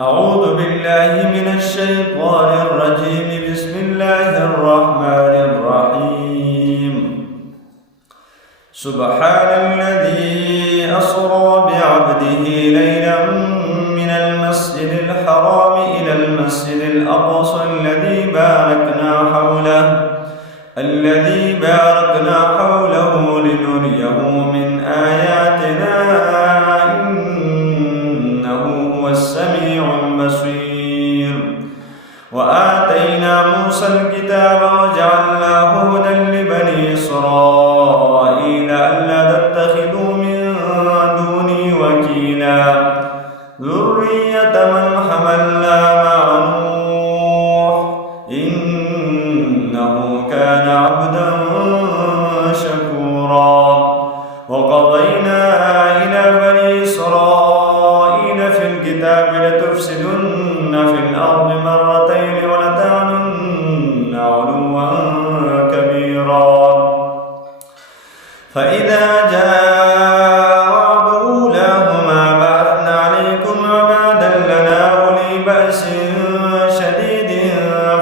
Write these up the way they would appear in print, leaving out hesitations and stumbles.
أعوذ بالله من الشيطان الرجيم. بسم الله الرحمن الرحيم. سبحان الذي أسرى بعبده ليلا من المسجد الحرام إلى المسجد الأقصى الذي باركنا حوله لنريه من آياتنا إنه هو السميع البصير. وآتينا موسى الكتاب وجعلناه هدى لبني إسرائيل ألا تتخذوا من دوني وكيلا ذرية من حملنا مع نوح إنه كان عبدا شكورا. وقضينا إلى بني إسرائيل في الكتاب لتفسدن في الأرض مرتين ولتعلن علوا كبيرا. فإذا جاء وعد أولاهما بعثنا عليكم عبادا لنا أولي بأس شديد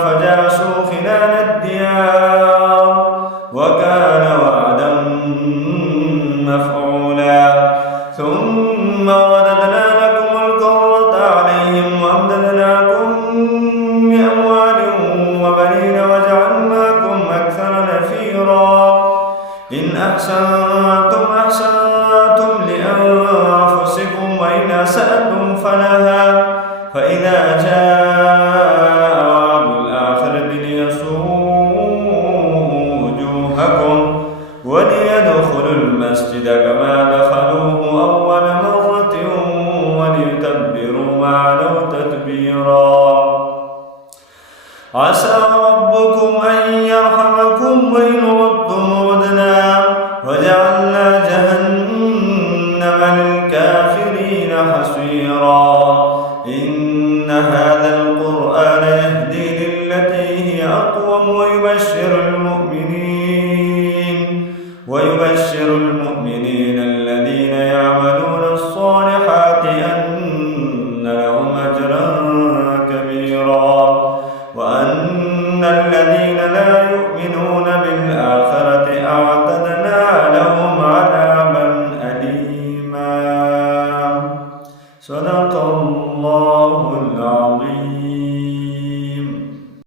فجاسوا خلال الديار وكان وعدا مفعولا. ثم رددنا لكم الكرة عليهم وأمددناكم بأموال وبنين وجعلناكم أكثر نفيرا. إن أحسنتم أحسنتم لأنفسكم وإن أسأتم فلها. فإذا جاء وعد الآخرة ليسوءوا وجوهكم وليدخلوا المسجد كما دخلوه أول مرة وليتبروا ما علوا تتبيرا. عسى ربكم أن يرحمكم وإن عدتم عدنا وجعلنا جهنم للكافرين حصيرا. إن هذا القرآن يهدي للتي هي أقوم ويبشر المؤمنين الذين